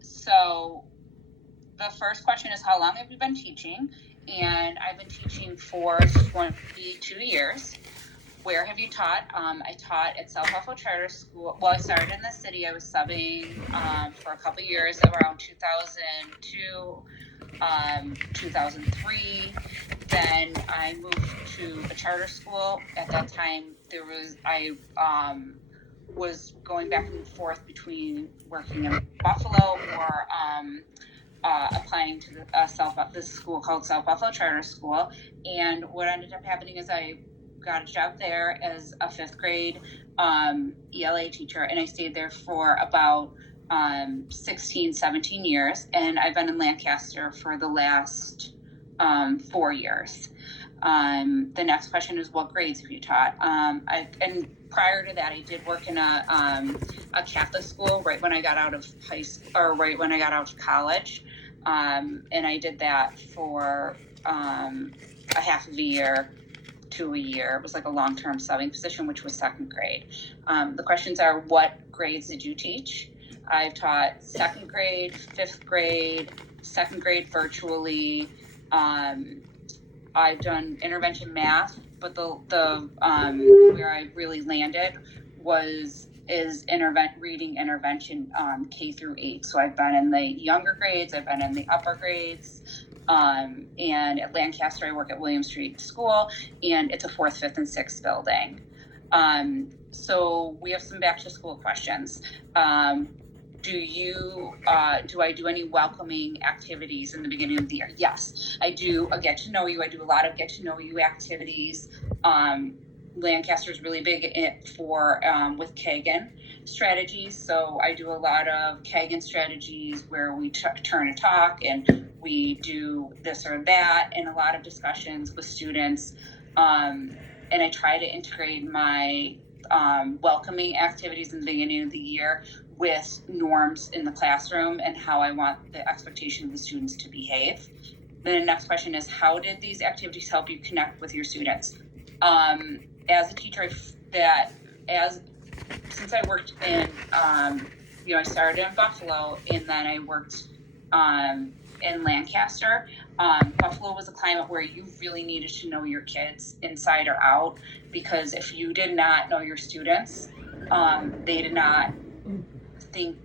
So the first question is, how long have you been teaching? And I've been teaching for 22 years. Where have you taught? I taught at South Buffalo Charter School. Well, I started in the city. I was subbing for a couple years around 2002, 2003. Then I moved to a charter school. At that time, I was going back and forth between working in Buffalo or applying to this school called South Buffalo Charter School. And what ended up happening is I got a job there as a fifth grade ELA teacher, and I stayed there for about 16, 17 years, and I've been in Lancaster for the last 4 years. The next question is, what grades have you taught? And prior to that, I did work in a Catholic school right when I got out of high school, or right when I got out of college, and I did that for a half of a year to a year. It was like a long-term subbing position, which was second grade. The questions are, what grades did you teach? I've taught second grade, fifth grade, second grade virtually. I've done intervention math, but the where I really landed is reading intervention K through 8. So I've been in the younger grades, I've been in the upper grades. And at Lancaster, I work at William Street School, and it's a 4th, 5th, and 6th building. So we have some back to school questions. Do I do any welcoming activities in the beginning of the year? Yes, I do. A get to know you. I do a lot of get to know you activities. Lancaster is really big with Kagan strategies. So I do a lot of Kagan strategies where we turn and talk, and we do this or that, and a lot of discussions with students. And I try to integrate my welcoming activities in the beginning of the year with norms in the classroom and how I want the expectation of the students to behave. Then the next question is, how did these activities help you connect with your students? As a teacher, since I worked in, I started in Buffalo, and then I worked in Lancaster. Buffalo was a climate where you really needed to know your kids inside or out, because if you did not know your students, they did not think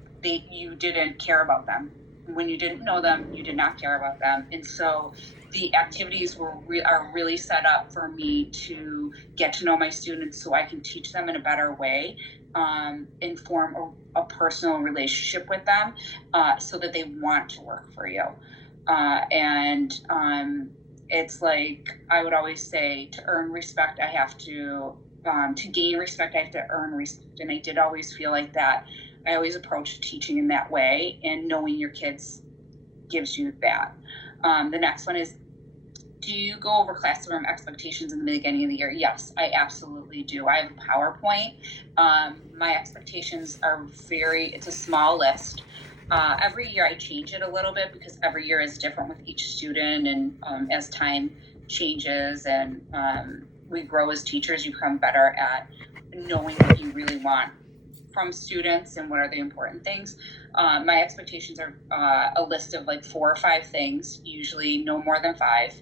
you didn't care about them. When you didn't know them, you did not care about them. And so the activities are really set up for me to get to know my students so I can teach them in a better way, and form a personal relationship with them, so that they want to work for you. It's like I would always say, to earn respect, I have to gain respect, I have to earn respect. And I did always feel like that. I always approach teaching in that way, and knowing your kids gives you that. The next one is, do you go over classroom expectations in the beginning of the year? Yes, I absolutely do. I have a PowerPoint. My expectations are it's a small list. Every year I change it a little bit, because every year is different with each student, and as time changes and we grow as teachers, you become better at knowing what you really want from students and what are the important things. My expectations are a list of like 4 or 5 things, usually no more than 5.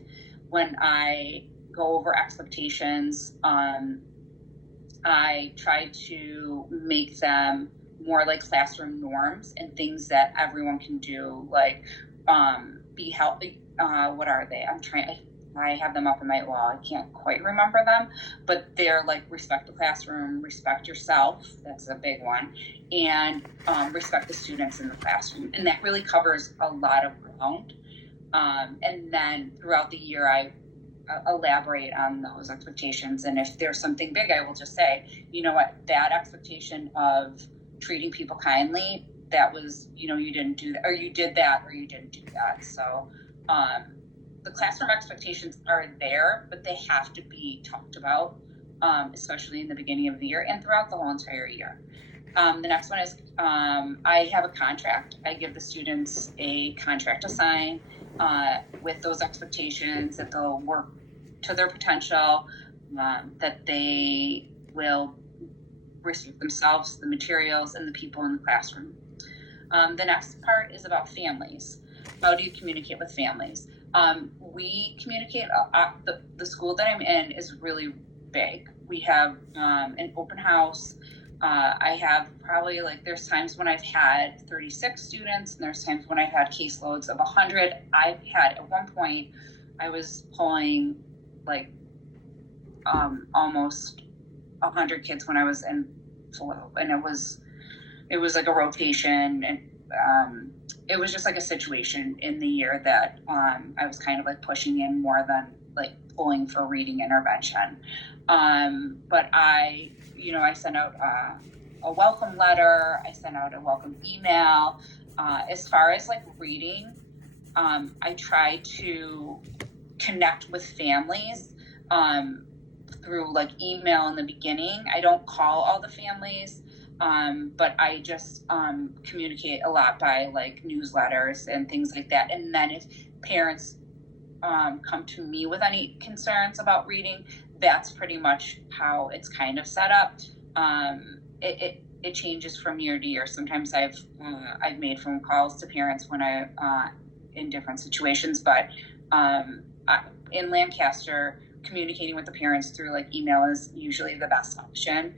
When I go over expectations, I try to make them more like classroom norms and things that everyone can do, like be healthy. What are they? I have them up on my wall. I can't quite remember them, but they're like, respect the classroom, respect yourself. That's a big one. And respect the students in the classroom. And that really covers a lot of ground. And then throughout the year, I elaborate on those expectations. And if there's something big, I will just say, you know what, that expectation of treating people kindly, that was, you didn't do that, or you did that, or you didn't do that. So the classroom expectations are there, but they have to be talked about, especially in the beginning of the year and throughout the whole entire year. The next one is, I have a contract. I give the students a contract to sign with those expectations that they'll work to their potential, that they will respect themselves, the materials, and the people in the classroom. The next part is about families. How do you communicate with families? We communicate, the school that I'm in is really big. We have an open house. I have probably, like, there's times when I've had 36 students, and there's times when I've had caseloads of 100. I've had, at one point, I was pulling like almost 100 kids when I was in flu, and it was like a rotation, and it was just like a situation in the year that I was kind of like pushing in more than like pulling for reading intervention. But I sent out a welcome letter. I sent out a welcome email. As far as like reading, I try to connect with families through like email in the beginning. I don't call all the families, but I just communicate a lot by like newsletters and things like that. And then if parents come to me with any concerns about reading, that's pretty much how it's kind of set up. It changes from year to year. Sometimes I've made phone calls to parents when in different situations, but in Lancaster, communicating with the parents through like email is usually the best option,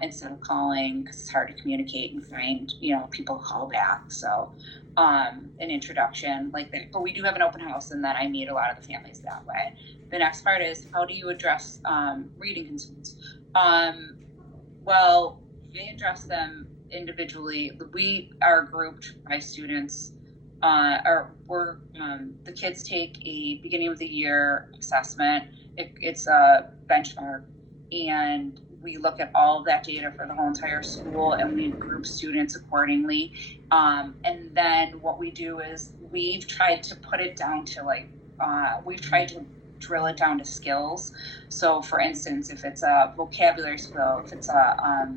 instead of calling, because it's hard to communicate and find people call back. So an introduction like that. But we do have an open house, and then I meet a lot of the families that way. The next part is, how do you address reading concerns? Well, we address them individually. We are grouped by students. The kids take a beginning of the year assessment. It's a benchmark, and we look at all of that data for the whole entire school, and we group students accordingly. And then what we do is we've tried to put it down to we've tried to drill it down to skills. So for instance, if it's a vocabulary skill, if it's a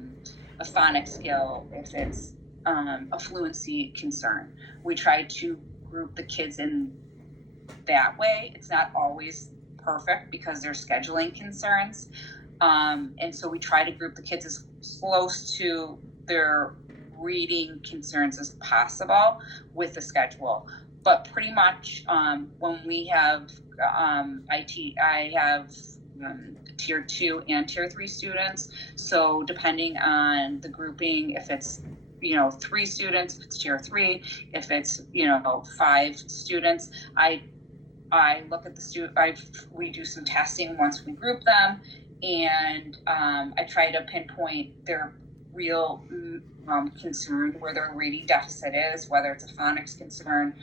phonics skill, if it's a fluency concern, we try to group the kids in that way. It's not always perfect because there's scheduling concerns. And so we try to group the kids as close to their reading concerns as possible with the schedule. But pretty much when we have I have tier 2 and tier 3 students. So depending on the grouping, if it's 3 students, if it's tier 3, if it's 5 students, I look at the student. We do some testing once we group them, and I try to pinpoint their real concern, where their reading deficit is, whether it's a phonics concern,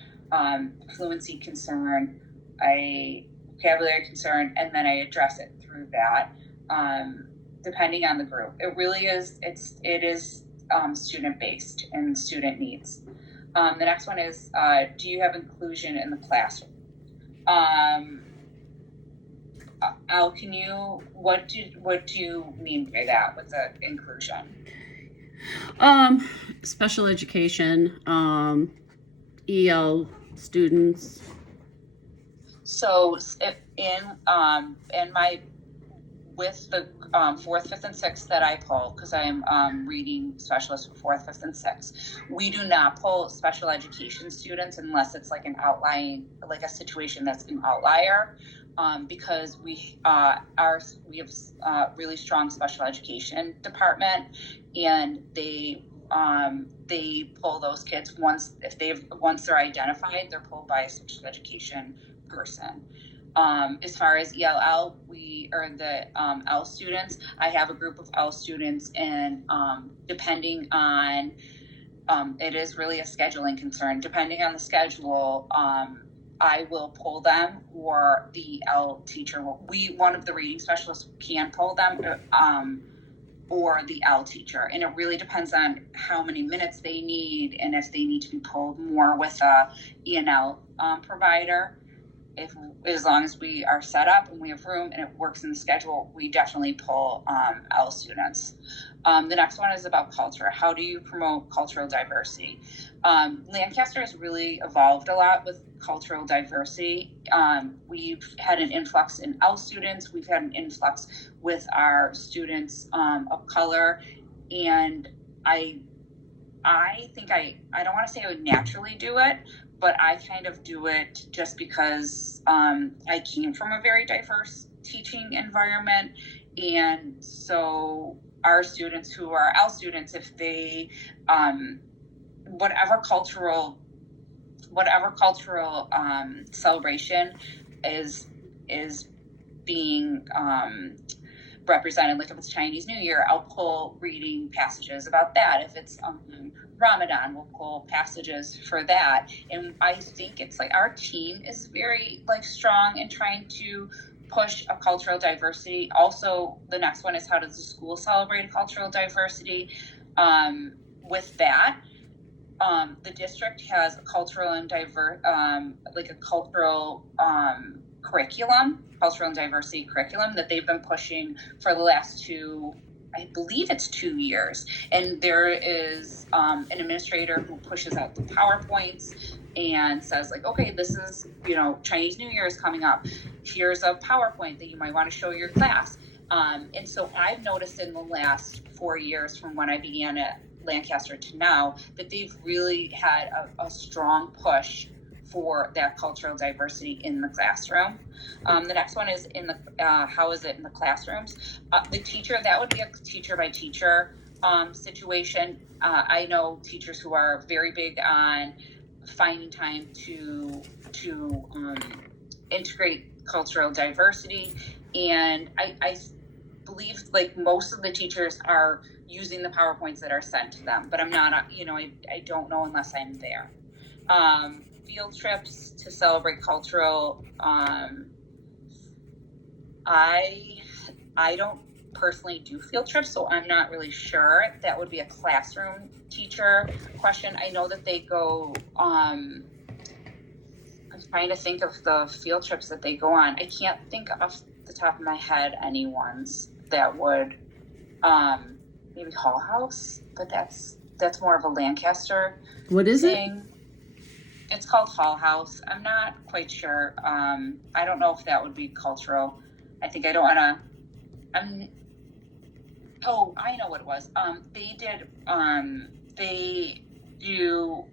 fluency concern, a vocabulary concern, and then I address it through that, depending on the group. It really is. It is student based and student needs. The next one is, do you have inclusion in the classroom? Al, what do you mean by that with the inclusion? Special education, EL students. So with the 4th, 5th, and 6th that I pull, because I'm reading specialist for 4th, 5th, and 6th, we do not pull special education students unless it's like an outlying, like a situation that's an outlier, because we have a really strong special education department, and they pull those kids once they're identified, they're pulled by a special education person. As far as ELL, we are the L students. I have a group of L students, and depending on, it is really a scheduling concern. Depending on the schedule, I will pull them, or the L teacher one of the reading specialists can pull them, or the L teacher. And it really depends on how many minutes they need, and if they need to be pulled more with a E&L provider. As long as we are set up and we have room and it works in the schedule, we definitely pull L students. The next one is about culture. How do you promote cultural diversity? Lancaster has really evolved a lot with cultural diversity. We've had an influx in L students. We've had an influx with our students of color. And I think I don't want to say I would naturally do it, but I kind of do it just because I came from a very diverse teaching environment. And so our students who are L students, if they, whatever cultural celebration is being represented, like if it's Chinese New Year, I'll pull reading passages about that. If it's Ramadan, we'll pull passages for that. And I think it's like our team is very like strong in trying to push a cultural diversity. Also, the next one is, how does the school celebrate cultural diversity? With that, the district has a cultural and cultural cultural and diversity curriculum that they've been pushing for the last I believe it's 2 years. And there is an administrator who pushes out the PowerPoints and says like, okay, this is, Chinese New Year is coming up. Here's a PowerPoint that you might want to show your class. And so I've noticed in the last 4 years from when I began at Lancaster to now that they've really had a strong push for that cultural diversity in the classroom. The next one is how is it in the classrooms? The teacher, that would be a teacher by teacher situation. I know teachers who are very big on finding time to integrate cultural diversity, and I believe like most of the teachers are using the PowerPoints that are sent to them, but I'm not, I don't know unless I'm there. Field trips to celebrate cultural, I don't personally do field trips, so I'm not really sure. That would be a classroom teacher question. I know that they go, I'm trying to think of the field trips that they go on. I can't think off the top of my head any ones that would, maybe Hull House, but that's more of a Lancaster What is thing. it? It's called Hull House. I'm not quite sure. I don't know if that would be cultural. I think I don't want to. I know what it was. They do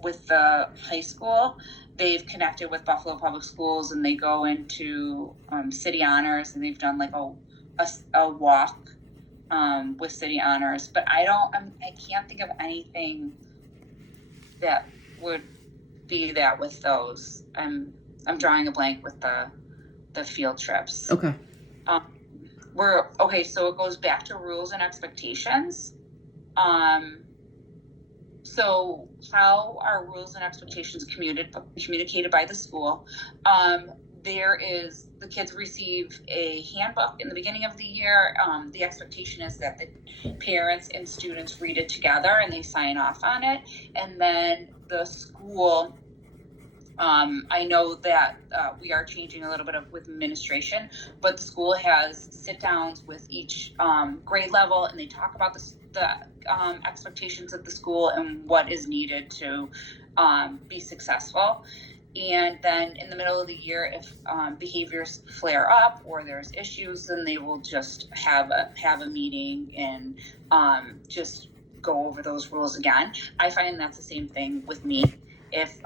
with the high school. They've connected with Buffalo Public Schools, and they go into city honors, and they've done like a walk with city honors. But I can't think of anything that would be that with those. I'm drawing a blank with the field trips. Okay. So it goes back to rules and expectations. So how are rules and expectations communicated by the school? The kids receive a handbook in the beginning of the year. The expectation is that the parents and students read it together and they sign off on it. And then the school, I know that we are changing a little bit with administration, but the school has sit downs with each grade level, and they talk about the expectations of the school and what is needed to be successful. And then in the middle of the year, if behaviors flare up or there's issues, then they will just have a meeting and just go over those rules again. I find that's the same thing with me. If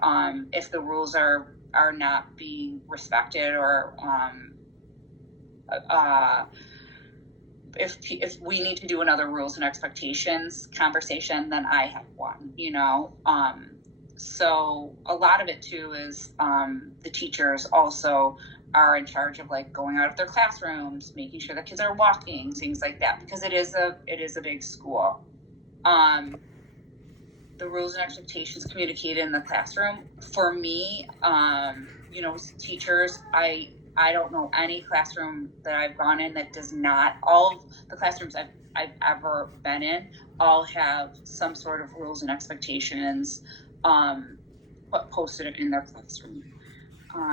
the rules are not being respected, or if we need to do another rules and expectations conversation, then I have one. So a lot of it too is the teachers also are in charge of like going out of their classrooms, making sure the kids are walking, things like that, because it is a big school. The rules and expectations communicated in the classroom. For me, teachers, I don't know any classroom that I've gone in that does not. All of the classrooms I've ever been in all have some sort of rules and expectations posted in their classroom.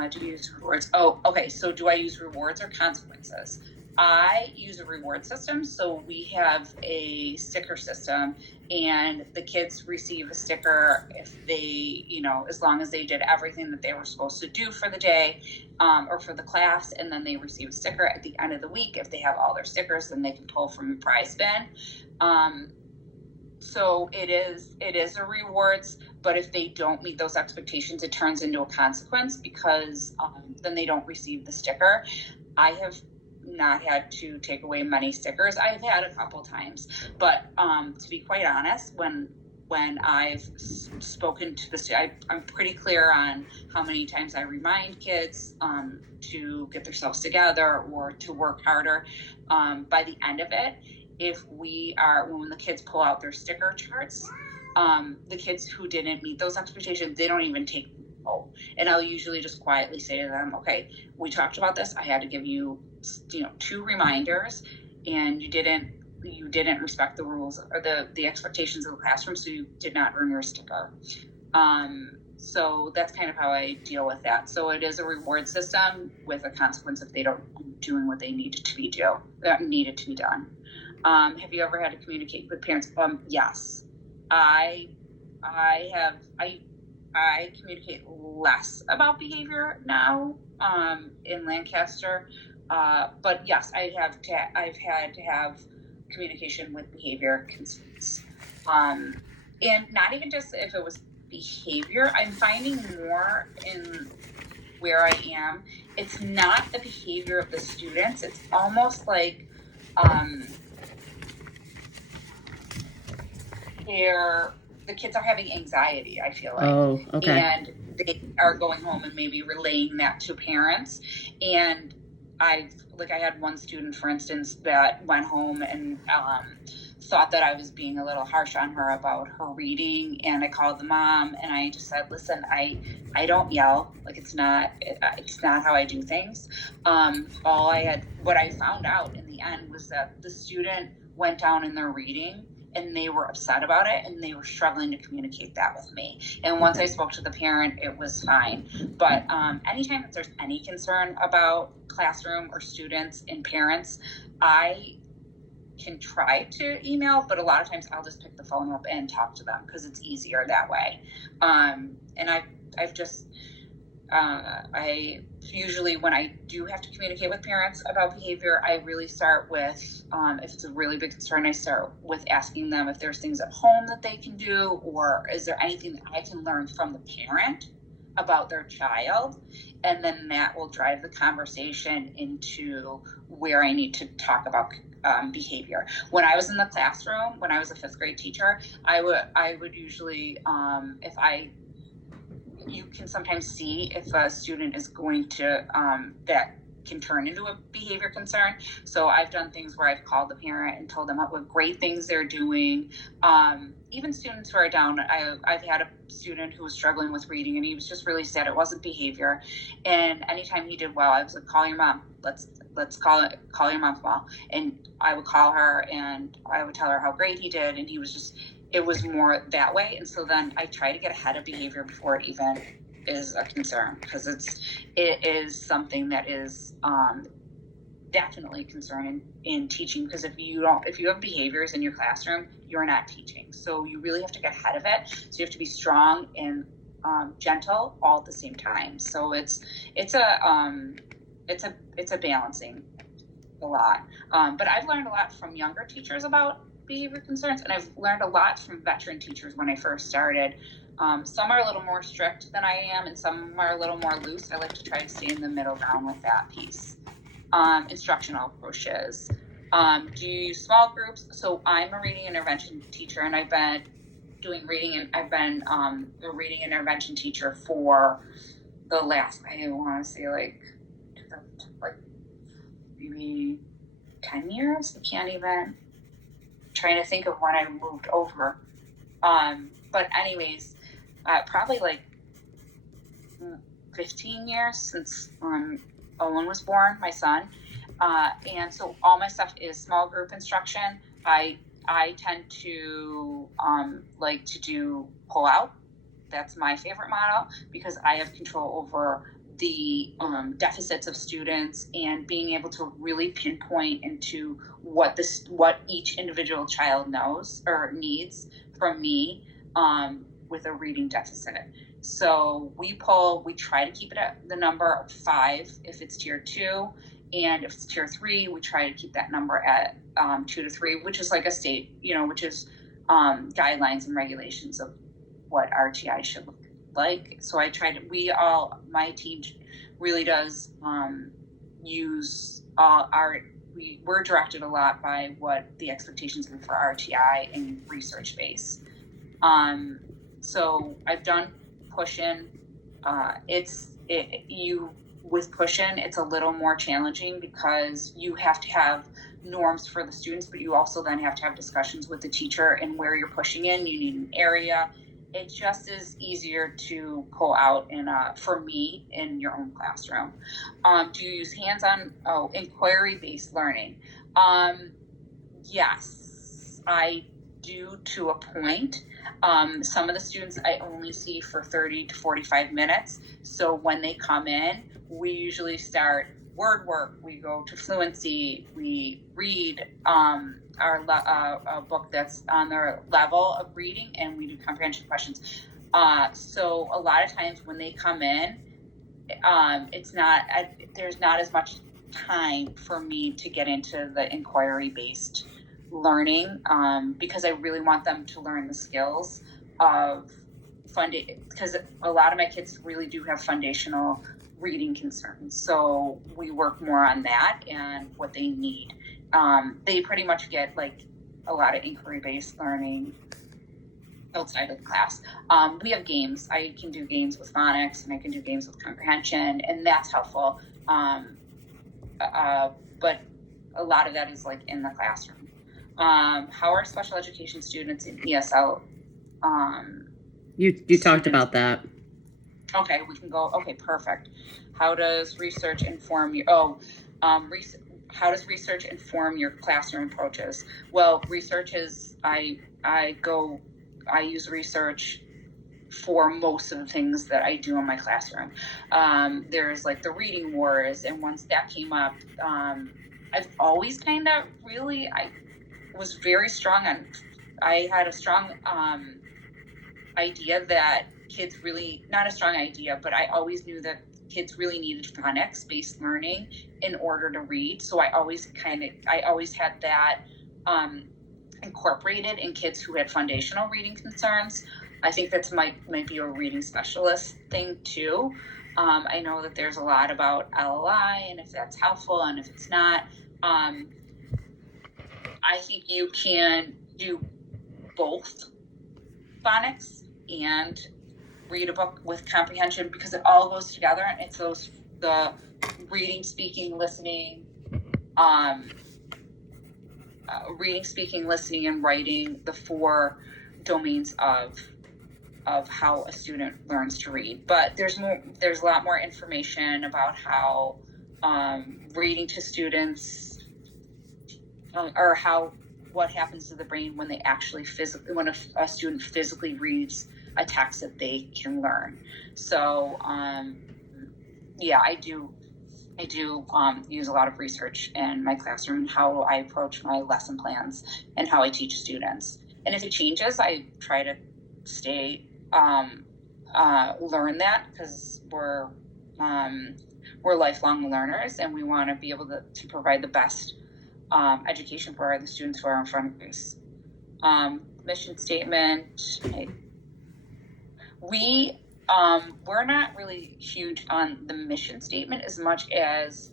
Do you use rewards? Oh, okay. So do I use rewards or consequences? I use a reward system. So we have a sticker system, and the kids receive a sticker if they, as long as they did everything that they were supposed to do for the day, or for the class, and then they receive a sticker at the end of the week. If they have all their stickers, then they can pull from a prize bin. So it is a rewards, but if they don't meet those expectations, it turns into a consequence because then they don't receive the sticker. I have not had to take away many stickers. I've had a couple times, but to be quite honest, when I've spoken to I'm pretty clear on how many times I remind kids to get themselves together or to work harder. By the end of it, when the kids pull out their sticker charts, the kids who didn't meet those expectations, they don't even take oh. And I'll usually just quietly say to them, okay, we talked about this. I had to give you, 2 reminders, and you didn't respect the rules or the expectations of the classroom, so you did not earn your sticker. So that's kind of how I deal with that. So it is a reward system with a consequence if they don't doing what they needed to be done. Have you ever had to communicate with parents? Yes. I have. I communicate less about behavior now in Lancaster, but yes, I've had to have communication with behavior concerns, and not even just if it was behavior. I'm finding more in where I am. It's not the behavior of the students. It's almost like the kids are having anxiety, I feel like. Oh, okay. And they are going home and maybe relaying that to parents. And I had one student, for instance, that went home and thought that I was being a little harsh on her about her reading. And I called the mom and I just said, listen, I don't yell. Like, it's not how I do things. What I found out in the end was that the student went down in their reading and they were upset about it and they were struggling to communicate that with me. And once I spoke to the parent, it was fine. But anytime that there's any concern about classroom or students and parents, I can try to email, but a lot of times I'll just pick the phone up and talk to them because it's easier that way. And I've just, I usually, when I do have to communicate with parents about behavior, I really start with, if it's a really big concern, I start with asking them if there's things at home that they can do, or is there anything that I can learn from the parent about their child? And then that will drive the conversation into where I need to talk about behavior. When I was in the classroom, when I was a 5th grade teacher, I would usually, you can sometimes see if a student is going to, that can turn into a behavior concern. So I've done things where I've called the parent and told them what great things they're doing. Even students who are down, I've had a student who was struggling with reading and he was just really sad. It wasn't behavior. And anytime he did well, I was like, call your mom. Let's call your mom tomorrow. And I would call her and I would tell her how great he did. And it was more that way. And so then I try to get ahead of behavior before it even is a concern, because it is something that is definitely a concern in teaching, because if you have behaviors in your classroom, you're not teaching. So you really have to get ahead of it. So you have to be strong and gentle all at the same time. So it's a balancing a lot. But I've learned a lot from younger teachers about behavior concerns, and I've learned a lot from veteran teachers when I first started. Some are a little more strict than I am, and some are a little more loose. I like to try to stay in the middle ground with that piece. Instructional approaches. Do you use small groups? So I'm a reading intervention teacher, and I've been doing reading, and I've been a reading intervention teacher for the last, I want to say like maybe 10 years. I can't even, trying to think of when I moved over. But anyways, probably like 15 years since Owen was born, my son. And so all my stuff is small group instruction. I tend to like to do pull out. That's my favorite model, because I have control over the deficits of students and being able to really pinpoint into what each individual child knows or needs from me with a reading deficit. So we try to keep it at the number of 5 if it's tier 2, and if it's tier 3, we try to keep that number at 2 to 3, which is like a state, which is guidelines and regulations of what RTI should look like. So my team really does use we're directed a lot by what the expectations are for RTI and research base. So I've done push-in. With push-in, it's a little more challenging because you have to have norms for the students, but you also then have to have discussions with the teacher and where you're pushing in. You need an area. It just is easier to pull out for me in your own classroom. Do you use hands-on? Inquiry-based learning. Yes, I do to a point. Some of the students I only see for 30 to 45 minutes. So when they come in, we usually start word work. We go to fluency. We read a book that's on their level of reading, and we do comprehension questions. So a lot of times when they come in, there's not as much time for me to get into the inquiry-based learning because I really want them to learn the skills of because a lot of my kids really do have foundational reading concerns. So we work more on that and what they need. They pretty much get like a lot of inquiry-based learning outside of the class. We have games. I can do games with phonics and I can do games with comprehension, and that's helpful. But a lot of that is like in the classroom. How are special education students in ESL? You talked about that. Okay, we can go. Okay, perfect. How does research inform your? How does research inform your classroom approaches? Well, research is I use research for most of the things that I do in my classroom. There's like the reading wars, and once that came up, I've always kind of really I was very strong on. I had a strong idea that kids really, not a strong idea, but I always knew that kids really needed phonics-based learning in order to read. So I always had that incorporated in kids who had foundational reading concerns. I think that's might be a reading specialist thing too. I know that there's a lot about LLI and if that's helpful and if it's not. I think you can do both phonics and read a book with comprehension because it all goes together, and it's the reading, speaking, listening, and writing, the 4 domains of how a student learns to read. But there's a lot more information about how reading to students or what happens to the brain when they actually when a student physically reads a text that they can learn. So yeah, I do use a lot of research in my classroom and how I approach my lesson plans and how I teach students. And if it changes, I try to stay learn that because we're lifelong learners and we want to be able to provide the best education for the students who are in front of us. Mission statement. We're not really huge on the mission statement as much as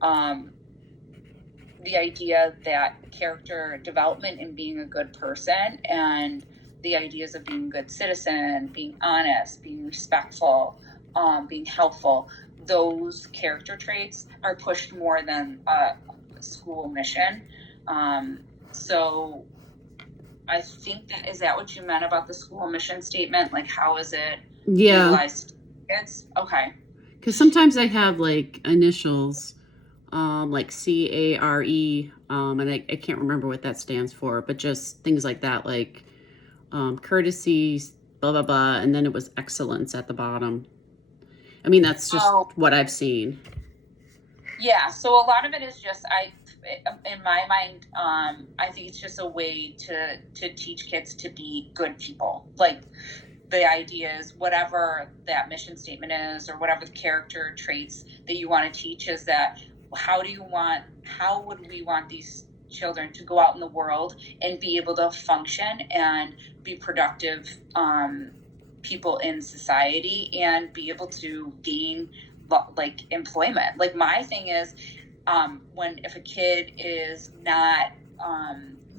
the idea that character development and being a good person and the ideas of being a good citizen, being honest, being respectful, being helpful, those character traits are pushed more than a school mission. So I think is that what you meant about the school mission statement? Like, how is it utilized? It's okay. Because sometimes I have like initials, like CARE, and I can't remember what that stands for, but just things like that, like courtesy, blah, blah, blah. And then it was excellence at the bottom. I mean, that's just what I've seen. Yeah. So a lot of it is just, in my mind, I think it's just a way to teach kids to be good people. Like the idea is whatever that mission statement is, or whatever the character traits that you want to teach is that how would we want these children to go out in the world and be able to function and be productive people in society and be able to gain like employment. Like my thing is, if a kid is not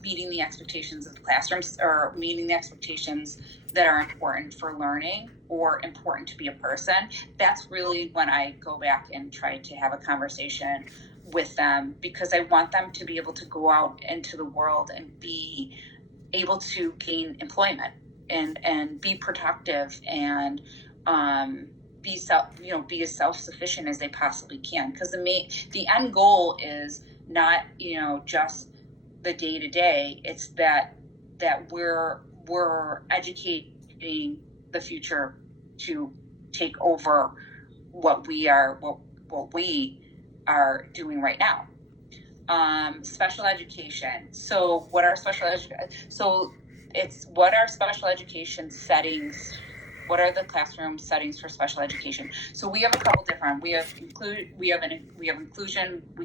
meeting the expectations of the classrooms or meeting the expectations that are important for learning or important to be a person, that's really when I go back and try to have a conversation with them, because I want them to be able to go out into the world and be able to gain employment and be productive and be as self-sufficient as they possibly can, because the end goal is not just the day-to-day. It's that we're educating the future to take over what we are doing right now. Special education. So what are special education settings? What are the classroom settings for special education? So we have a couple different. We have inclusion, we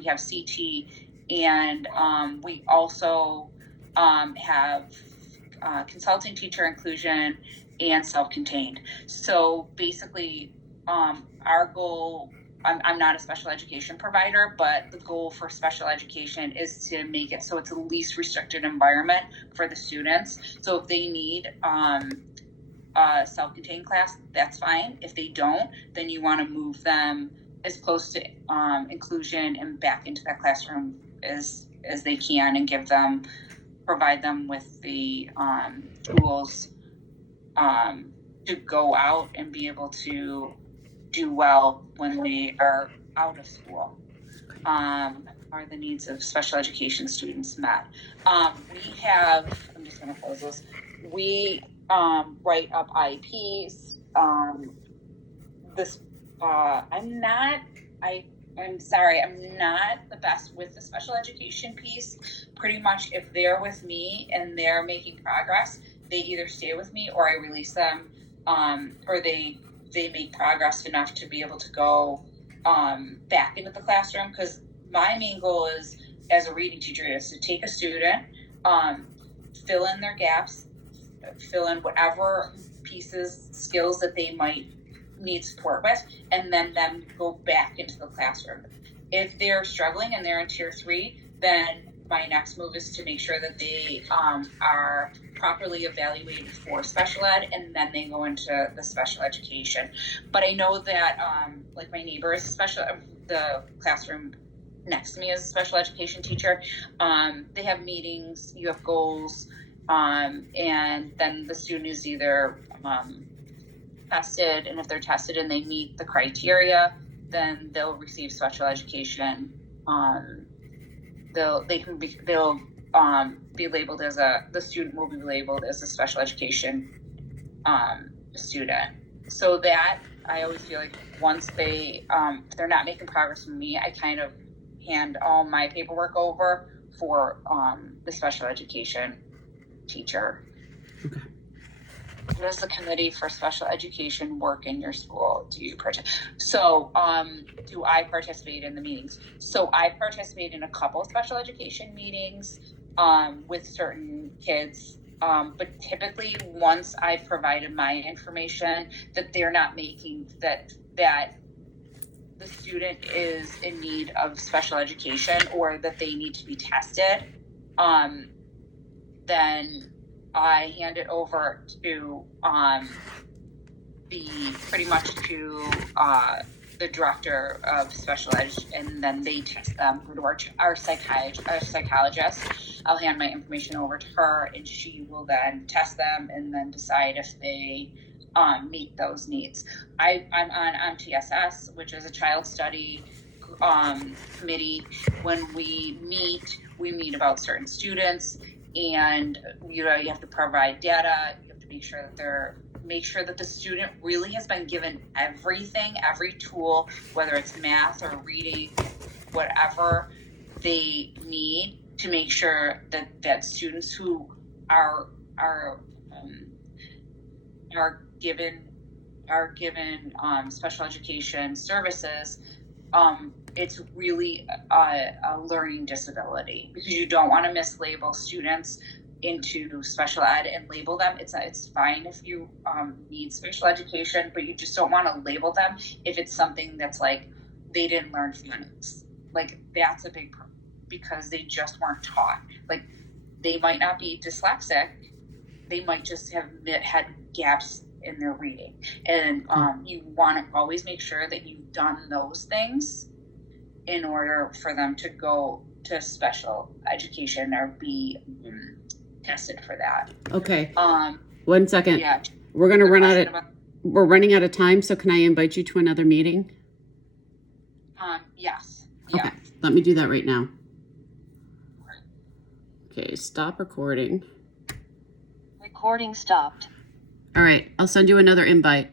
have CT, and we also have consulting teacher inclusion and self-contained. So basically, our goal. I'm not a special education provider, but the goal for special education is to make it so it's the least restricted environment for the students. So if they need a self-contained class, that's fine. If they don't, then you want to move them as close to inclusion and back into that classroom as they can, and provide them with the tools to go out and be able to do well when they are out of school. Are the needs of special education students met? I'm just going to close this. We write up IEPs. I'm sorry, I'm not the best with the special education piece. Pretty much if they're with me and they're making progress, they either stay with me or I release them, or they make progress enough to be able to go back into the classroom. Because my main goal is, as a reading teacher, is to take a student, fill in their gaps, fill in whatever skills that they might need support with, and then go back into the classroom. If they're struggling and they're in tier 3, then my next move is to make sure that they are properly evaluated for special ed, and then they go into the special education. But I know that like my neighbor is the classroom next to me is a special education teacher. They have meetings, you have goals, and then the student is either tested, and if they're tested and they meet the criteria, then they'll receive special education. The student will be labeled as a special education student. So that I always feel like once if they're not making progress with me, I kind of hand all my paperwork over for the special education teacher. Okay. Does the committee for special education work in your school? Do you So, do I participate in the meetings? So I participate in a couple of special education meetings with certain kids. But typically once I've provided my information that they're not making, that the student is in need of special education or that they need to be tested, then I hand it over to the director of special ed, and then they test them. Our psychologist. I'll hand my information over to her, and she will then test them and then decide if they meet those needs. I'm on MTSS, which is a child study committee. When we meet about certain students, and you have to provide data. You have to make sure that the student really has been given everything, every tool, whether it's math or reading, whatever they need to make sure that students who are given special education services it's really a learning disability, because you don't want to mislabel students into special ed and label them. It's fine if you need special education, but you just don't want to label them if it's something that's like they didn't learn phonics. Like that's a big problem, because they just weren't taught. Like they might not be dyslexic, they might just have had gaps in their reading. And you want to always make sure that you've done those things in order for them to go to special education or be tested for that. Okay. 1 second. Yeah. We're gonna we're running out of time, so can I invite you to another meeting? Yes. Okay. Let me do that right now. Okay, stop recording. Recording stopped. All right, I'll send you another invite.